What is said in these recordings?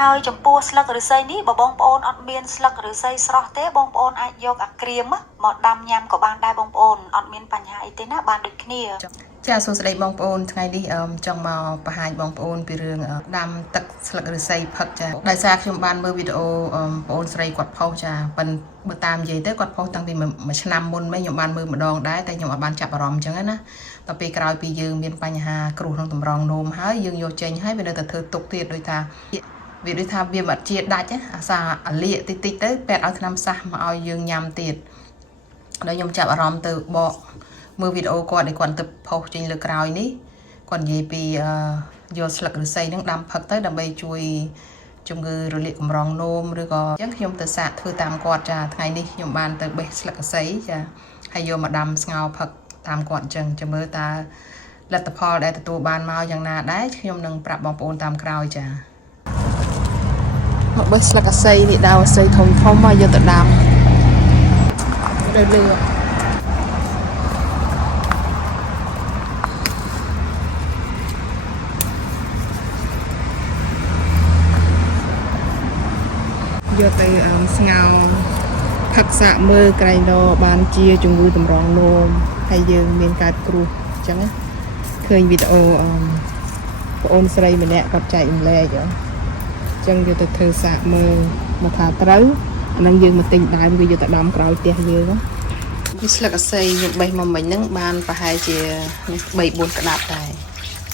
ហើយចំពោះស្លឹកឫស្សីនេះបើបងប្អូនអត់មានស្លឹកឫស្សីស្រស់ទេបងប្អូនអាចយកអាក្រៀមមកដាំញ៉ាំក៏បានដែរបងប្អូនអត់មានបញ្ហាអីទេណាបានដូចគ្នាចាសួស្តីបងប្អូនថ្ងៃនេះចង់មកបង្ហាញបងប្អូនពីរឿងដាំទឹកស្លឹកឫស្សីផឹកចាដោយសារខ្ញុំបានមើលវីដេអូបងប្អូនស្រីគាត់ផុសចាប៉ុន្តែបើតាមនិយាយទៅគាត់ផុសតាំងពីមួយឆ្នាំមុនខ្ញុំបានមើលម្ដងដែរតែខ្ញុំអត់បានចាប់អារម្មណ៍អញ្ចឹងណាដល់ពេលក្រោយពីយើងមានបញ្ហាគ្រោះក្នុងតម្រងនោមហើយយើងយកចេញហើយវានៅតែធ្វើទុកទៀតដោយថាវាដូចថាវាមិនជាដាច់អាសាអាលៀកតិចតិចទៅពេទ្យឲ្យថ្នាំសះមកឲ្យយើងញ៉ាំទៀតដល់ខ្ញុំចាប់អារម្មណ៍ទៅបកមើលវីដេអូគាត់ដែលគាត់ទៅផុសចេញលើក្រោយនេះគាត់និយាយពីយកស្លឹកឫស្សីហ្នឹងដាំផឹកទៅដើម្បីជួយជំងឺរលាកកម្រងនោមឬក៏អញ្ចឹងខ្ញុំទៅសាកធ្វើតាមគាត់ចាថ្ងៃនេះខ្ញុំបានទៅបេះស្លឹកឫស្សីចាហើយយកមកដាំស្ងោរផឹកតាមគាត់អញ្ចឹងចាំមើលតើលទ្ធផលដែលទទួលបានមកយ៉ាងណាដែរខ្ញុំនឹងប្រាប់បងប្អូនតាមក្រោយចាមកបេះស្លឹកឫស្សីនេះដើមឫស្សីធំធំមកយកទៅដាំលើលឿយកទៅស្ងោរផឹកសាកមើលក្រែងដបានជាជំងឺតម្រងនោមហើយយើងមានកើតគ្រោះអញ្ចឹងឃើញវីដេអូបងអូនស្រីម្នាក់គាត់ចែករំលែកអញ្ចឹងយកទៅធ្វើសាកមើលមកថាត្រូវអានឹងយើងមកទិញដើមវាយកទៅដាំក្រោយផ្ទះយើងនេះស្លឹកឫស្សីខ្ញុំបេះមកមិញហ្នឹងបានប្រហែលជា3 4ក្តាប់ដែរ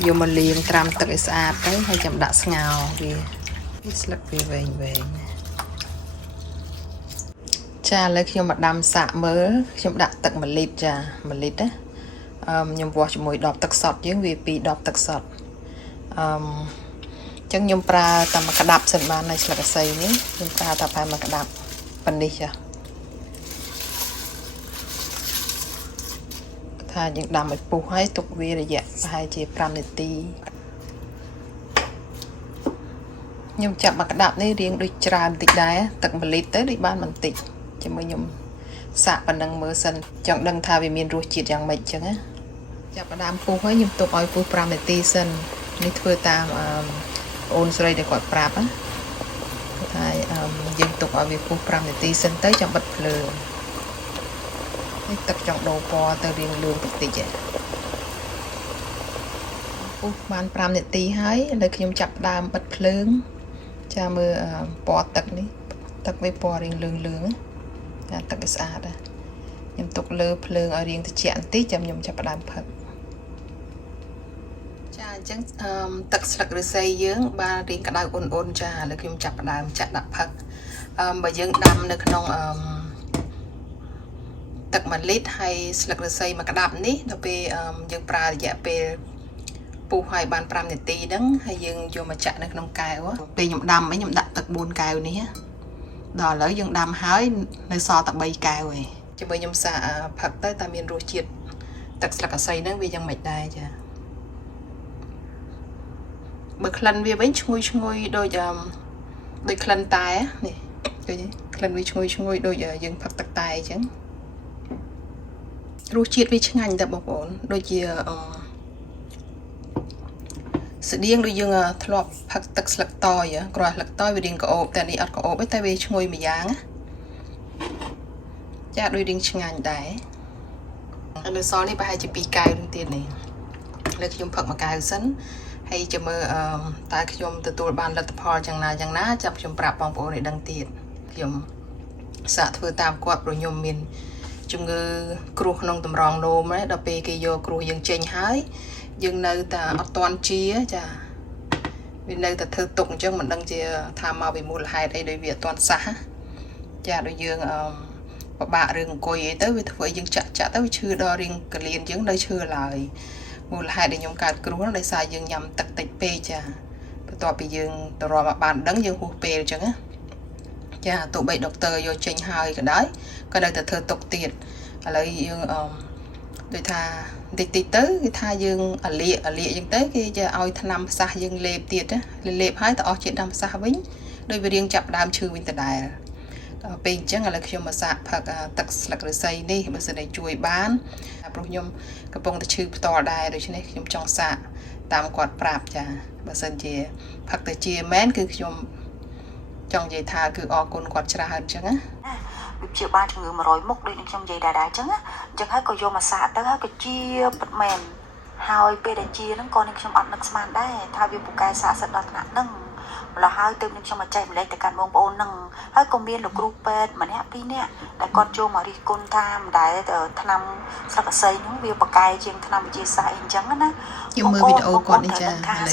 យកមកលាងត្រាំទឹកឲ្យស្អាតទៅហើយចាំដាក់ស្ងោរវានេះស្លឹកវាវែងចាឥឡូវខ្ញុំមកដាំសាកមើលខ្ញុំដាក់ទឹក1លីត្រចា1លីត្រណាខ្ញុំវាស់ជាមួយដបទឹកសុទ្ធយើងវាពីដបទឹកសុទ្ធអញ្ចឹងខ្ញុំប្រើតែមួយក្តាប់សិនបាននៅស្លឹកឫស្សីនេះខ្ញុំប្រើតែប្រហែលមួយក្តាប់ប៉ុណ្នេះចាថាយើងដាំឲ្យពុះហើយទុកវារយៈប្រហែលជា5នាទីខ្ញុំចាប់មួយក្តាប់នេះរៀងដូចច្រើនបន្តិចដែរទឹក1លីត្រទៅដូចបានបន្តិចជាមួយខ្ញុំសាកប៉ុណ្ណឹងមើលសិនចង់ដឹងថាវាមានរសជាតិយ៉ាងម៉េចអញ្ចឹងណាចាប់ផ្ដើមពុះហើយខ្ញុំទុកឲ្យពុះ5នាទីសិននេះធ្វើតាមអូនស្រីដែលគាត់ប្រាប់ណាថាយើងទុកឲ្យវាពុះ5នាទីសិនទៅចាំបិទភ្លើងហើយទឹកចង់ដូរពណ៌ទៅរៀងលឿងតិចតិចពុះបាន5នាទីហើយឥឡូវខ្ញុំចាប់ផ្ដើមបិទភ្លើងចាមើលពណ៌ទឹកនេះទឹកវាពណ៌រៀងលឿងណាទឹកវាស្អាតខ្ញុំទុកលើភ្លើងឲ្យរៀងត្រជាក់បន្តិចចាំខ្ញុំចាប់ផ្ដើមផឹកចាអញ្ចឹងទឹកស្លឹកឫស្សីយើងបានរៀងក្តៅអ៊ុនចាឥឡូវខ្ញុំចាប់ផ្ដើមចាក់ដាក់ផឹកបើយើងដាំនៅក្នុងទឹក1លីត្រហើយស្លឹកឫស្សីមួយក្តាប់នេះដល់ពេលយើងប្រើរយៈពេលពុះឲ្យបាន5នាទីហ្នឹងហើយយើងយកមកចាក់នៅក្នុងកែវពេលខ្ញុំដាំខ្ញុំដាក់ទឹក4កែវនេះដល់ឥឡូវយើងដាំហើយនៅសល់តែ3កែវឯងជាមួយខ្ញុំសាកផឹកទៅតែមានរសជាតិទឹកស្លឹកឫស្សីហ្នឹងវាយ៉ាងម៉េចដែរចាបើក្លិនវាវិញឈ្ងុយដូចក្លិនតែនេះឃើញក្លិនវាឈ្ងុយដូចយើងផឹកទឹកតែអញ្ចឹងរសជាតិវាឆ្ងាញ់តែបងប្អូនដូចជាស្តៀងដូចយើងធ្លាប់ផឹកទឹកស្លឹកតយគ្រាប់ស្លឹកតយវារៀងក្អូបតែនេះអត់ក្អូបទេតែវាឈ្ងុយមួយយ៉ាងចាដូចរៀងឆ្ងាញ់ដែរហើយនៅសល់នេះប្រហែលជា2កែវនឹងទៀតនេះលើខ្ញុំផឹកមួយកែវសិនហើយចាំមើលតើខ្ញុំទទួលបានលទ្ធផលយ៉ាងណាចាប់ខ្ញុំប្រាប់បងប្អូនឲ្យដឹងទៀតខ្ញុំសាកធ្វើតាមគាត់ព្រោះខ្ញុំមានជំងឺគ្រោះក្នុងតម្រងនោមដល់ពេលគេយកគ្រោះយើងចេញហើយយើងនៅតែអត់ទាន់ជាចាវានៅតែធ្វើទុកអញ្ចឹងមិនដឹងជាថាមកពីមូលហេតុអីដោយវាអត់ទាន់សះចាដូចយើងពិបាករឿងអង្គុយអីទៅវាធ្វើឲ្យយើងចាក់ទៅវាឈឺដល់រៀងកលៀនយើងនៅឈឺឡើយមូលហេតុដែលខ្ញុំកើតគ្រោះដោយសារយើងញ៉ាំទឹកតិចពេកចាបន្ទាប់ពីយើងទៅរកមកបានដឹងយើងហួសពេលអញ្ចឹងណាចាទោះបីដុកទ័រយកចេញហើយក៏ដោយក៏នៅតែធ្វើទុកទៀតឥឡូវយើងដូចថាតិចទៅគេថាយើងអាលៀកអញ្ចឹងទៅគេจะឲ្យថ្នាំផ្សះយើងលេបទៀតណាលេបហើយទៅអស់ជាតិថ្នាំផ្សះវិញដោយវារៀងចាប់ដើមឈឺវិញដដែលដល់ពេលអញ្ចឹងឥឡូវខ្ញុំមកសាកផឹកទឹកស្លឹកឫស្សីនេះបើសិនតែជួយបានព្រោះខ្ញុំកំពុងតែឈឺផ្ទាល់ដែរដូច្នេះខ្ញុំចង់សាកតាមគាត់ប្រាប់ចាបើសិនជាផឹកទៅជាមែនគឺខ្ញុំ trong vậy tha cứ o côn quạt chả hơn chẳng á bị chịu ba chừng người mà rồi múc đi trong vậy đà chẳng á chẳng hay có vô mà xả tới hay có chia bật mềm hai bên để chia nó còn trong ăn nước sman đấy thay vì một cái xả sật đọt nặng nâng là hai từ trong mà chạy lấy từ cán bông bồn nâng hai công viên là group mà nè đi nè đại con cho mà đi con tham đại ở tham sao cả xây những việc bậc cài trên tham chia sẻ chẳng á nè nhưng mà video còn đi cha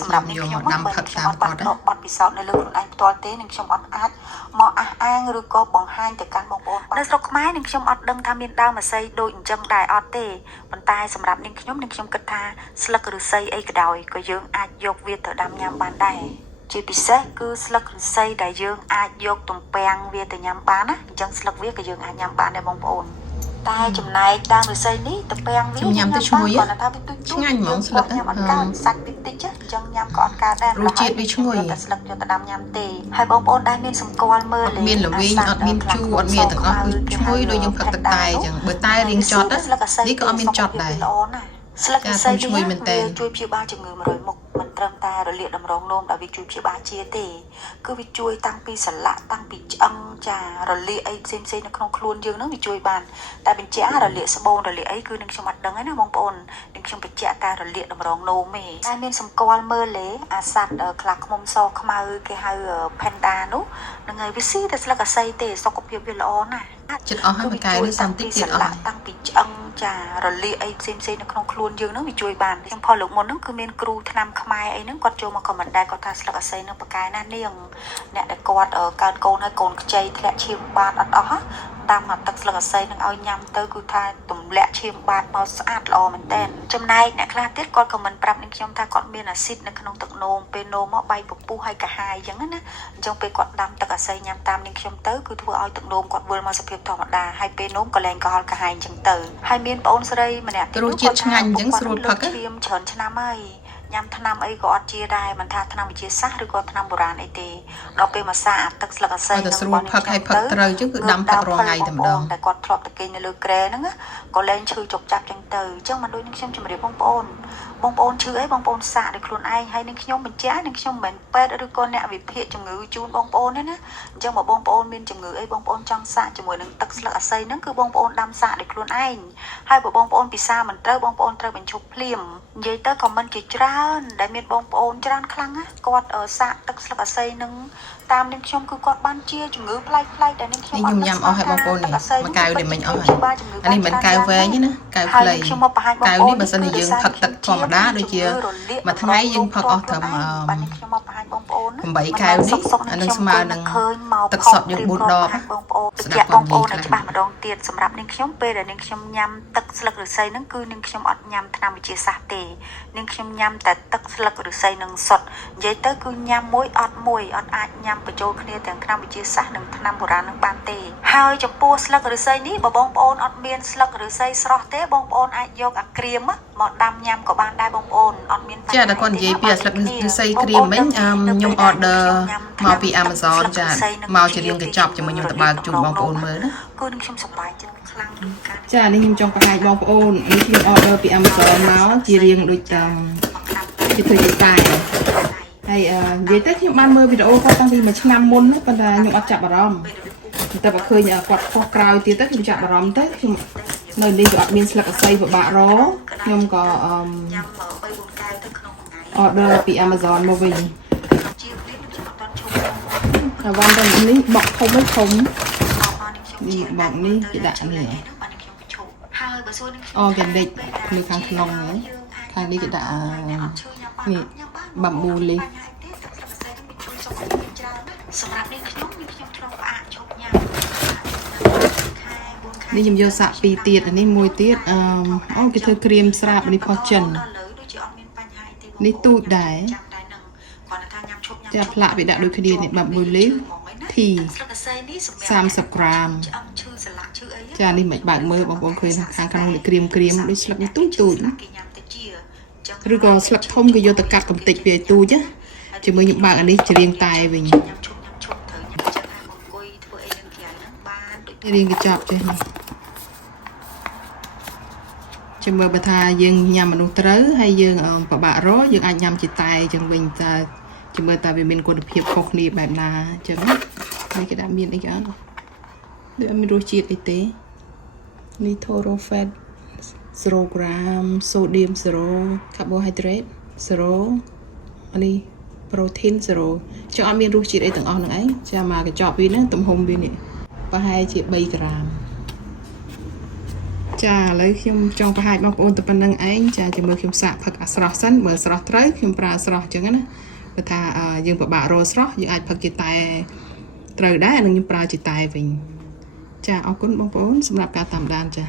là nhiều họ nằm thật tam còn đó bật bị sọtในเรื่องanh toàn tế nên trong ăn átมออ้างหรือก็บองห้างแต่การบองโอนในสกไม้หนึ่งชมอดดังทำเมียนดาวมาใส่โดยจังได้ออเต้บนตายสำหรับหนึ่งชมหนึ่งชมกระทาสลักหรือใส่ไอ้กระดอยก็ยังอาจยกเวียดดำยามบานได้จีพิเศษคือสลักหรือใส่ได้ยังอาจยกตรงแปลงเวียดยามบานนะจังสลักเวียดก็ยังอาจยามบานได้บองโอนตายจำนายดาวหรือใส่นี้แต่แปลงเวียดยามบานก่อนนะถ้าไปตุ้ยตุ้ยยามอันการสักติดติดจ้ะจังยามก่อนการได้รู้จิตวิชงวยแต่สลักจนดำยามเตะให้บองโอนได้เมียนสมกรเมื่อเลยเมียนหรือวิ่งอดเมียนชูอดเมียนต่างก็คือช่วยโดยยังผักตะไคร้จังเบอร์ใต้เรียงจอดนะนี่ก็เอาเมียนจอดได้สลักใส่ช่วยช่วยพี่บ้าจังเงยมาเลยมกมันเติมตาเราเลียดำร้องโน้มดาวิช่วยพี่บ้าเชียเตคือวิช่วยตั้งปีสละตั้งปีจังจ่าเราเลียไอ้เซมในคลองคลวนยืนนั่งวิช่วยบานแต่เป็นเจ้าเราเลียสโบนเราเลียไอ้คือหนึ่งชมัดดังไอ้นะมองปนหนึ่งชมเป็นเจ้าตาเราเลียดำร้องโน้มเมย์ได้เมียนสมกรเมื่อเละอาสัตคลักมอมซอกมาเกฮาแพนดานุนั่งไงวิซี่แต่สลักใส่เตสกปรกเปรี้ยวร้อนน่ะจุดอ๋อให้มันกลายด้วยซ้ำติดติดอ๋อตั้งปีจังจ่าเราเลียไอ้เซมในคลองคลวนยืนนั่งวิช่วยบานยังพอหลงมนนั่งคือเมียนครูทนำขมายไอ้นั่งกอดโจมาคอมมันได้กอดทาสลักใส่นั่งปากกายนั่นเนียงเนี่ยแต่กอดการโกนให้โกนใจแทะชิมบานอ๋อดำมาตักสลักใส่นั่งเอายำเตอร์กูทายตุ่มแหละชิมบานพอสะอาดรอมันเต้นจำนายเนี่ยคลาดติดกอดกับมันปรับนั่งยำทากอดเมียนอาซิดในขนมตักโนมเป็นโนมใบปุบปูให้กระหายอย่างนั้นนะจงไปกอดดำตักใส่ยำตามนั่งยำเตอร์กูทั่วเอาตักโนมกอดเวอร์มาสเปียบธรรมดาให้เป็นโนมก็แรงก็ฮอลกระหายจังเตอร์ให้เมียนปอนสไลมันเนี่ยรู้จิตช่างยังสรุปพักเทียมเฉินชนะไม่ยำทนำไอ้ก็อดเจียได้มันทาทนำเจียซักหรือก็ทนำโบราณไอเตเราไปมาสะอาดตักสลักใส่แต่สรุปพักให้พักเตยจึงคือดำพักรองไงแต่ดองแต่กอดทรอบตะเกียงในเลือแกรนั่งอะก็เล่นชื่อจบจับจังเตยเจ้ามันด้วยนึกช่างจะมาเรียบบ้องปอนชื่อไอ้บ้องปอนสะในครัวไอให้นึกช่างเป็นแจ๊นึกช่างเป็นเป็ดหรือก็เนี่ยวิเพียจงือจูนบ้องปอนนั่นนะจังบอกบ้องปอนมีจงือไอ้บ้องปอนจังสะจมูกนึงตักสลักใส่นั่นคือบ้องปอนดำสะในครัวไอให้บอกบ้องปอนปีซ่ามันเตยบ้องปอนเตยเป็นชุบเพลียมยัยเตยคอมมันจีจ้าได้เมียนบ้องปอนจ้าครั้งอะกอดสะตักสลักใส่นึงตามนึกช่างคือกอดบ้านเชี่ยจงือไพลแต่นึกช่างยุ่มยำเอาให้บ้องปอนนี่มากายเดี๋ยวมันเอาอันนี้มันกายแหวนนี่นะกายเพลย์กายนี่มันสนิยงผักตัดธรรมดาโดยเฉพาะมาทั้งไงยังผักออกทำใบกายนี่อันนึงสมาหนึ่งตักสดยังบุญดอกสดับบ้องโอนจะบามาดองเตียนสำหรับนึงช่างเปย์แต่นึงช่างยำตักสลักหรือใส่นึงคือนึงช่างอดยำทำวิจิตรศาสตร์เตนึงช่างยำแต่ตักสลักหรือใส่นึงสดยัยเตอคือยำมวยอดอาจยำไปโจคเนียแต่ทำวิจิตรศาสตร์นึงทำโบราณนึงบานเตหายจะปูสลักหรือใส่นี้บ่บ้องโอนอดเมียนสลักหรือใส่สระเตบ้องโอนอาจยกอักเรียมหมอดำยำกับบานได้บ้องโอนอดเมียนจ้าแต่ก่อนยัยเปียสลักหรือใส่ครีมมั้งยมออเดอร์มาปีอเมซอนจ้ามาจะเรียงกระจับจะมายมตะบาจุดบ้องโอนเมื่อนะจ้านี่ยมจงกระหายบ้องโอนนี่ยมออเดอร์ปีอเมซอนมาจะเรียงโดยตามจะเคยจะตายhay vậy tới nhưng ban mơ video có tăng gì mà trăm năm môn đó còn là nhung ăn chặt bà romแต่บ่เคยเนี่ยกอดพวกกราวตีเต้ខ្ញុំចាក់បារម្ភទៅខ្ញុំនៅនេះក៏អត់មានស្លឹកអស័យពិបាករខ្ញុំក៏order ពី Amazon មកវិញតែវ៉ាន់តែនេះបកធំធំនេះបកនេះគេដាក់នេះorganic នៅខាងក្នុងហ្នឹងខាងនេះគេដាក់នេះបាំប៊ូលីសម្រាប់នេះខ្ញុំក្នុងផ្អាកជប់ញ៉ាំនេះខ្ញុំយកសាក់ពីរទៀតអានេះមួយទៀតអូគេធ្វើក្រៀមស្រាប់នេះផុសចិននេះទូចដែរចាផ្លាក់វាដាក់ដូចគ្នានេះបាំប៊ូលីធី30ក្រាមចានេះមិនបើកមើលបងប្អូនឃើញខាងក្នុងនេះក្រៀមដូចស្លឹកនេះទូចឬក៏ស្លឹកធំគេយកទៅកាត់កំតិចវាឲ្យទូចណាជាមួយខ្ញុំបើកអានេះច្រៀងតែវិញរៀងកញ្ចប់ចេះនេះចាំមើលបើថាយើងញ៉ាំមនុស្សត្រូវហើយយើងពិបាករកយើងអាចញ៉ាំជាតែចឹងវិញតែចាំមើលតើវាមានគុណភាពខុសគ្នាបែបណាចឹងណា នេះគេដាក់មានអីគេអត់ដូចអត់មានរសជាតិអីទេនេះ total fat 0 gram sodium 0 carbohydrate 0នេះ protein 0ចឹងអត់មានរសជាតិអីទាំងអស់ហ្នឹងឯងចាមកកញ្ចប់វាហ្នឹងទំហំវានេះប្រហែលជា3 ក្រាមចាឥឡូវខ្ញុំចង់បង្ហាញបងប្អូនទៅប៉ុណ្្នឹងឯងចាជាមួយខ្ញុំសាកផឹកអាស្រស់សិនបើស្រស់ត្រូវខ្ញុំប្រើអាស្រស់អញ្ចឹងណាបើថាយើងពិបាករកស្រស់យើងអាចផឹកជាតែត្រូវដែរនឹងខ្ញុំប្រើជាតែវិញចាអរគុណបងប្អូនសម្រាប់ការតាមដានចា